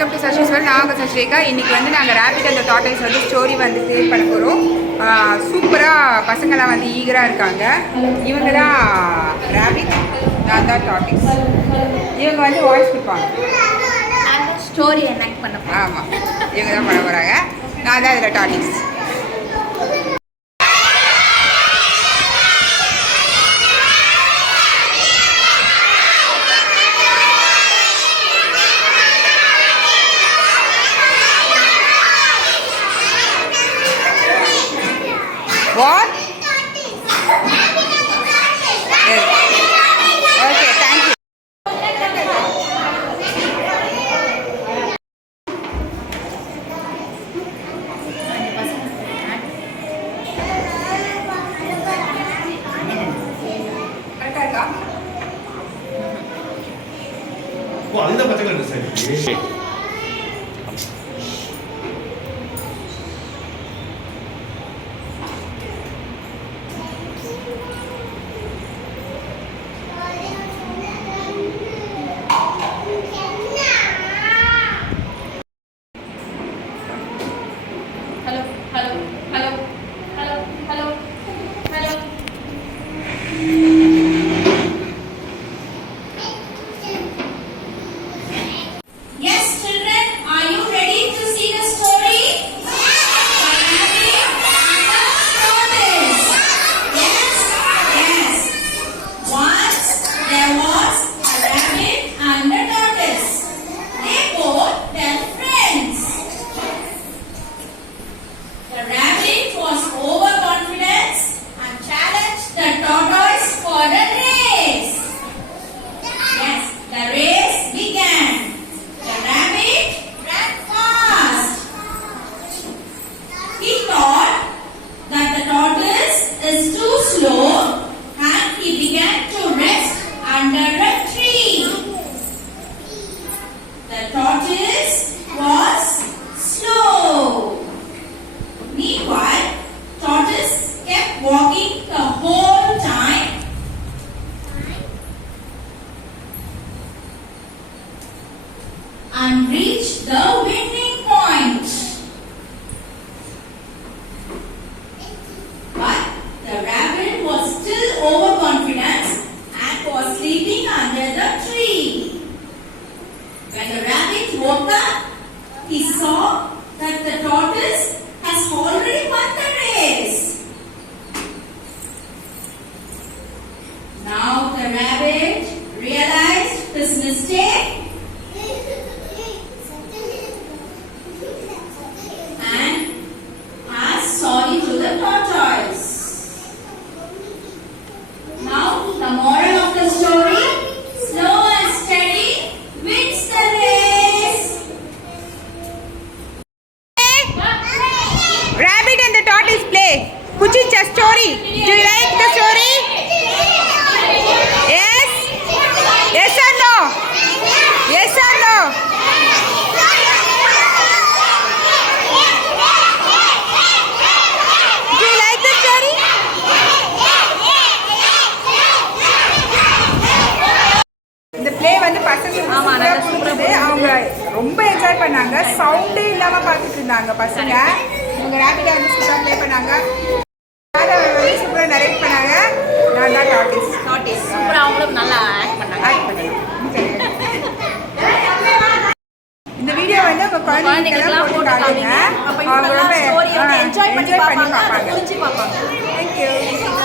Welcome to சஷ்டிஸ்வர். நாங்கள் சஷ்டிகா. இன்றைக்கி வந்து நாங்கள் ரேபிட் அந்த டார்டாய்ஸ் வந்து ஸ்டோரி வந்து கிரியேட் பண்ண போகிறோம். சூப்பராக பசங்களாம் வந்து ஈகராக இருக்காங்க. இவங்க தான் ரேபிட், நான் தான் டார்டாய்ஸ். இவங்க வந்து வாய்ஸ் கொடுப்பாங்க, ஸ்டோரி என்ஆக்ட் பண்ண. ஆமாம், இவங்க தான் பண்ண போகிறாங்க. நான் தான் இதில் tortoise. What? Yes. Okay, thank you. Oh, அதுதான் பச்சை colour dress. And reach the winning point. But the rabbit was still overconfident and was sleeping under the tree. When the rabbit woke up, he saw that the tortoise has already won the race. Now the rabbit realized his mistake and asked sorry to the tortoise. Now the moral of the story: slow and steady wins the race. Rabbit and the tortoise play. Which is a story? Do you like the story? Yes? Yes or no? Yes or no? Do you like the story? இந்த ப்ளே வந்து பசங்களுக்கு அவங்க ரொம்ப என்ஜாய் பண்ணாங்க. சவுண்டே இல்லாமல் பார்த்துட்டு இருந்தாங்க பசங்க. இவங்க ரேபிட்டா வந்து சூப்பராக ப்ளே பண்ணாங்க. வந்து சூப்பராக நரேட் பண்ணாங்க. நான் தான் டார்டாய்ஸ். சூப்பரா அவங்களும் நல்லா ஆக்ட் பண்ணாங்க. இந்த வீடியோ வந்து உங்க குழந்தைகளுக்கு போட்டு காட்டுங்க. அவங்க ரொம்ப என்ஜாய் பண்ணி பார்ப்பாங்க. புரிஞ்சு பார்ப்பாங்க. Thank you.